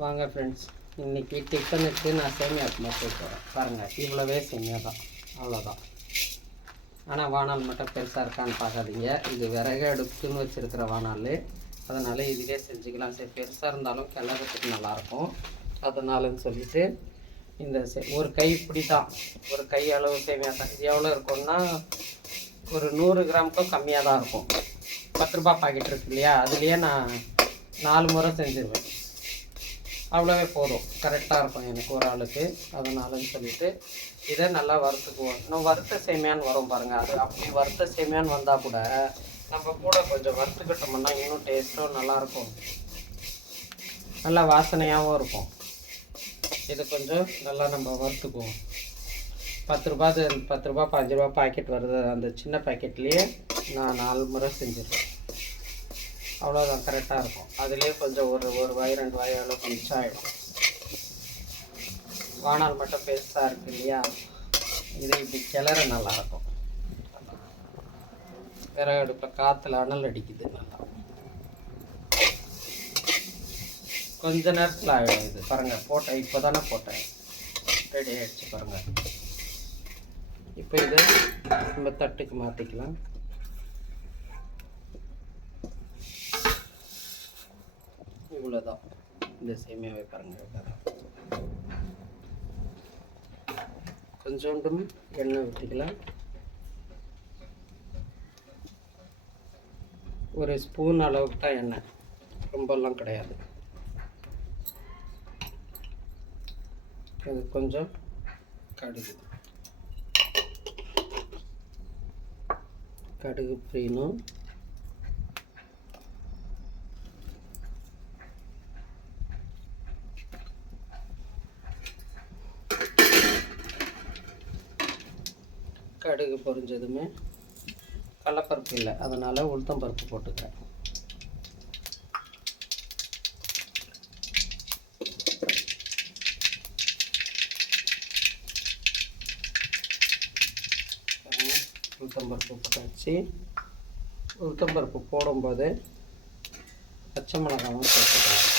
வாங்க ஃப்ரெண்ட்ஸ், இன்றைக்கி டிஃபனுக்கு நான் சேமியா உப்புமா செய்ய போகிறேன். பாருங்கள், இவ்வளவே சேமியா தான், அவ்வளோதான். ஆனால் வானால் மட்டும் பெருசாக இருக்கான்னு பார்க்காதீங்க. இது விறகு அடுப்புன்னு வச்சுருக்கிற வானால், அதனால் இதுவே செஞ்சுக்கலாம். சரி, பெருசாக இருந்தாலும் கிளறதுக்கு நல்லாயிருக்கும். அதனாலன்னு சொல்லிவிட்டு இந்த ஒரு கை இப்படி தான், ஒரு கை அளவு சேமியா தான். இது எவ்வளோ இருக்கும்னா ஒரு 100 கிராமுக்கும் கம்மியாக தான் இருக்கும். 10 ரூபா பாக்கெட் இருக்கு இல்லையா, அதுலேயே நான் 4 முறை செஞ்சுருவேன். அவ்வளோவே போதும், கரெக்டாக இருக்கும் எனக்கு ஒரு ஆளுக்கு. அதனாலன்னு சொல்லிவிட்டு இதை நல்லா வறுத்துக்குவோம். இன்னும் வறுத்த சேமியான்னு வரும் பாருங்கள். அது அப்படி வறுத்த சேமியான்னு வந்தால் கூட நம்ம கூட கொஞ்சம் வறுத்துக்கிட்டோம்னா இன்னும் டேஸ்ட்டும் நல்லாயிருக்கும், நல்லா வாசனையாகவும் இருக்கும். இது கொஞ்சம் நல்லா நம்ம வறுத்துக்குவோம். 10 ரூபா 5 ரூபா பாக்கெட் வருது, அந்த சின்ன பாக்கெட்லேயே நான் 4 முறை செஞ்சுருவேன். அவ்வளோதான், கரெக்டாக இருக்கும். அதுலேயே கொஞ்சம் ஒரு வாய் 2 வாய் அளவுக்கு மிச்சம் ஆகிடும். வானால் மட்டும் பெருசாக இருக்குது இல்லையா, இது இப்படி கிளற நல்லாயிருக்கும். விறகு அடுப்பில் காற்றுல அனல் அடிக்குது நல்லா. கொஞ்ச நேரத்தில் ஆகிடும் இது. பாருங்கள், போட்டேன், இப்போ தானே போட்டேன், ரெடி ஆகிடுச்சு பாருங்கள். இப்போ இதை நம்ம தட்டுக்கு மாற்றிக்கலாம். இவ்வளோதான் இந்த சேமியாவை பாருங்கள். கொஞ்சோண்டும் எண்ணெய் ஊற்றிக்கலாம். ஒரு ஸ்பூன் அளவுக்கு தான் எண்ணெய், ரொம்பலாம் கிடையாது. அது கொஞ்சம் கடுகு பிரியணும். கடுகு பொரிஞ்சதுமே கடலைப்பருப்பு இல்லை, அதனால் உளுத்தம்பருப்பு போட்டுக்கிறேன். உளுத்தம்பருப்பு போட்டாச்சு. உளுத்தம்பருப்பு போடும்போது பச்சை மிளகாவும் சேர்த்துக்கலாம்.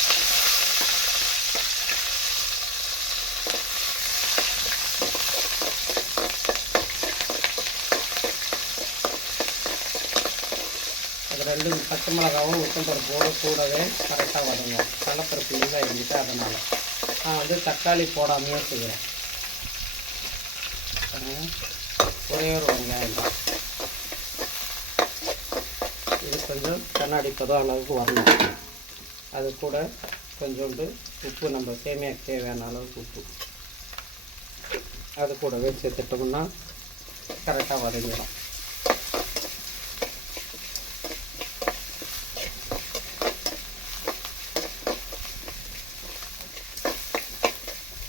அது 2 பச்சை மிளகாவும் உளுத்தம்பருப்போடு கூடவே கரெக்டாக வதங்கும். கடலைப்பருப்பு இல்லை இருந்துட்டு அதனால் நான் தக்காளி போடாமையே செய்கிறேன். ஒரே ஒரு வெங்காயம் தான். இது கொஞ்சம் கண்ணாடி பதம் அளவுக்கு வரணும். அது கூட கொஞ்சோண்டு உப்பு, நம்ம சேமியாக்கு தேவையான அளவுக்கு உப்பு அது கூடவே சேர்த்துட்டோம்னா கரெக்டாக வதங்கிடும்.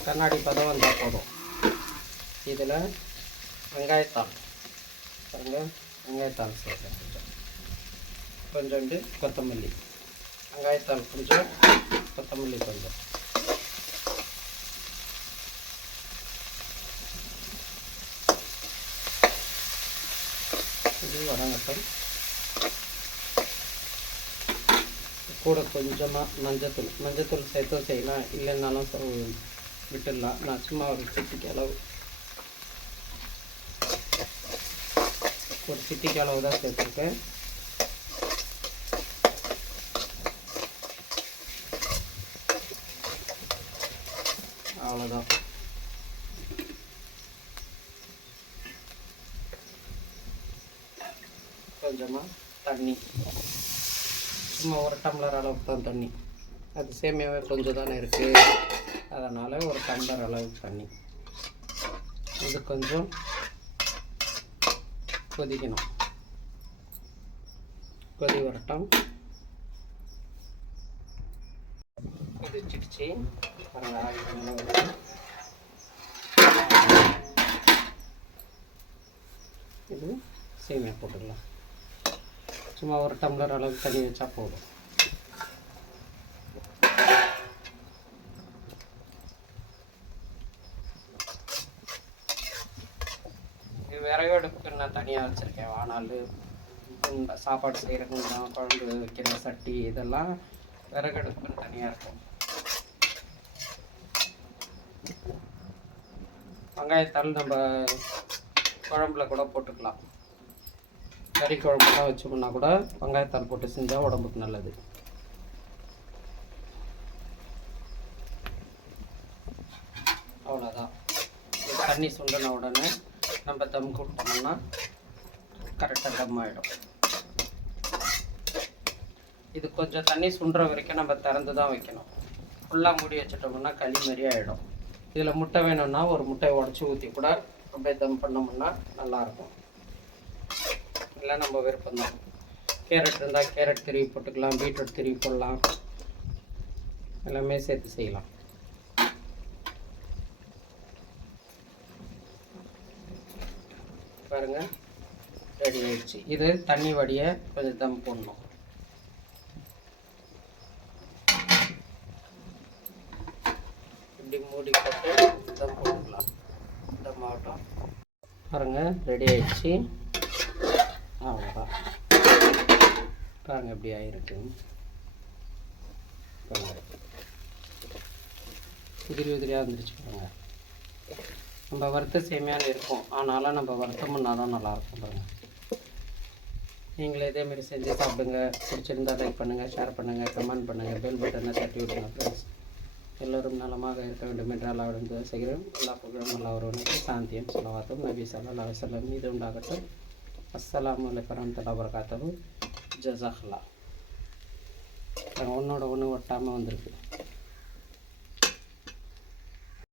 கண்ணாடி பதம் வந்தால் போதும். இதில் வெங்காயத்தாள் பாருங்கள், வெங்காயத்தாள் சேர்க்க கொஞ்சோண்டு கொத்தமல்லி, வெங்காயத்தாள் கொஞ்சம், கொத்தமல்லி கொஞ்சம். இது வதங்கட்டும். கூட கொஞ்சமாக மஞ்சத்தூள் சேர்த்து செய்யலாம், இல்லைன்னாலும் விட்டுடலாம். நான் சும்மா ஒரு சிட்டிக்கு அளவு தான் சேர்த்துருக்கேன். அவ்வளோதான். கொஞ்சமாக தண்ணி, சும்மா 1 டம்ளர் அளவுக்கு தான் தண்ணி. அது சேமியாவே கொஞ்சம் தானே இருக்குது, அதனால் 1 டம்ளர் அளவுக்கு தண்ணி. இது கொஞ்சம் கொதிக்கணும், கொதி வரட்டும். கொதிச்சிடுச்சு பாருங்கள். இது சேமியா போட்டுக்கலாம். சும்மா 1 டம்ளர் அளவுக்கு தண்ணி வச்சா போதும். விறகு அடுப்புக்கு நான் தனியாக வச்சுருக்கேன். வானால், சாப்பாடு செய்கிறதுக்கு, குழம்பு வைக்கிற சட்டி, இதெல்லாம் விறகு அடுப்புன்னு தனியாக இருக்கும். வெங்காயத்தாள் நம்ம குழம்புல கூட போட்டுக்கலாம். கறி குழம்புலாம் வச்சோம்னா கூட வெங்காயத்தாள் போட்டு செஞ்சால் உடம்புக்கு நல்லது. அவ்வளோதான். தண்ணி சுண்டின உடனே நம்ம தம் கொடுத்தோம்னா கரெக்டாக தம் ஆகிடும். இது கொஞ்சம் தண்ணி சுண்டுற வரைக்கும் நம்ம திறந்து தான் வைக்கணும். ஃபுல்லாக மூடி வச்சிட்டோம்னா களி மாதிரி ஆகிடும். இதில் முட்டை வேணும்னா ஒரு முட்டையை உடச்சி ஊற்றி கூட அப்படியே தம் பண்ணோம்னா நல்லாயிருக்கும். இல்லை நம்ம விருப்பம்தான். கேரட் இருந்தால் கேரட் திருவி போட்டுக்கலாம், பீட்ரூட் திருவி போடலாம், எல்லாமே சேர்த்து செய்யலாம். பாருங்கள், ரெடி ஆயிடுச்சு. இது தண்ணி வடிய கொஞ்சம் தம் போடணும். இப்படி மூடி போட்டு தம் போட்டுக்கலாம். தம் ஆகட்டும். பாருங்கள், ரெடி ஆயிடுச்சு. அவ்வளோதான். பாருங்கள் எப்படி ஆகிருக்கு. பாருங்கள், உதிரி உதிரியாக வந்துருச்சு. பாருங்கள், நம்ம வறுத்த சேமியான்னு இருக்கும், ஆனாலும் நம்ம வறுத்தோம்னா தான் நல்லாயிருக்கும். பாருங்கள், நீங்களே இதேமாரி செஞ்சு சாப்பிடுங்க. பிடிச்சிருந்தா லைக் பண்ணுங்கள், ஷேர் பண்ணுங்கள், கமெண்ட் பண்ணுங்கள், பெல் பட்டனை தட்டி விடுங்க ஃப்ரெண்ட்ஸ். எல்லோரும் நலமாக இருக்க வேண்டும் என்று அல்லாஹ்விடம் செய்கிறோம். எல்லா புகழும் அல்லாஹ் ஒருவனுக்கு, சாந்தியும் ஸலவாத்தும் நபி ஸல்லல்லாஹு அலைஹி வஸல்லம் மீது உண்டாகட்டும். அஸ்ஸலாமு அலைக்கும் வரஹ்மத்துல்லாஹி வபரகாத்துஹு. ஜஸாக்கல்லாஹ். ஒன்றோட ஒன்று ஒட்டாமல் வந்திருக்கு.